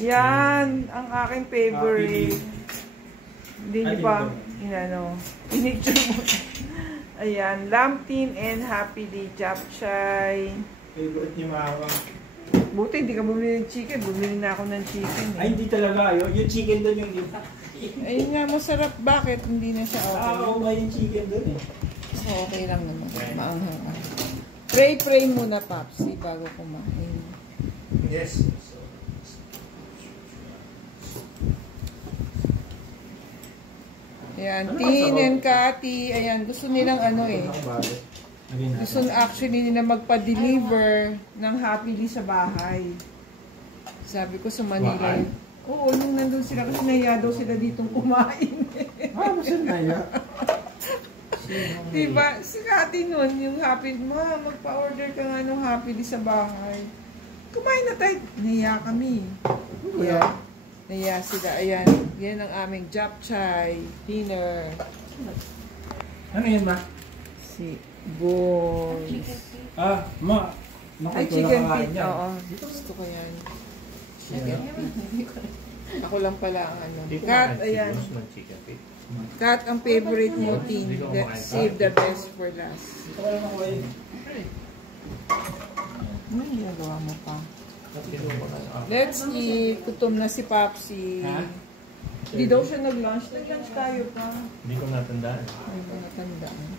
Yan, ang aking favorite. Hindi niyo pa, pinicture mo. Ayan, lamb tin and happily japchae. Favorite ni Mama. Buti, hindi ka bumili ng chicken. Bumili na ako ng chicken. Eh. Ay, hindi talaga. Yung chicken doon yung iba. Ayun nga, masarap. Bakit? Hindi na siya okay. Oo, may yung chicken doon eh. So, okay lang naman. Maanghang. Pray muna, Papsi, bago kumain. Yes. Ayan, Tin and Cathy. Ayan, gusto nilang gusto actually nila magpa-deliver ng happily sa bahay. Sabi ko sa Manila. Oo, nung nandun sila kasi nahiya daw sila ditong kumain. Saan nahiya? Diba? Si Cathy nun, yung happy, magpa-order ka nga ng happily sa bahay. Kumain na tayo. Nahiya kami. Yeah. Nahiya sila. Ayan. Yan ang aming japchae dinner. Ano yan, Ma? Si boys. Ma. Ay, chicken feet. Oo. Gusto ko yan. Chicken feet. Ako lang pala ang Kat, ayan. Kat, ang favorite mo, Tin. Save the best for last. Ano yung ginagawa mo pa? Let's eat. Gutom na si Papsi. Hindi daw siya nag-lunch. Nag-lunch tayo pa. Hindi ko natandaan. Hindi ko natandaan.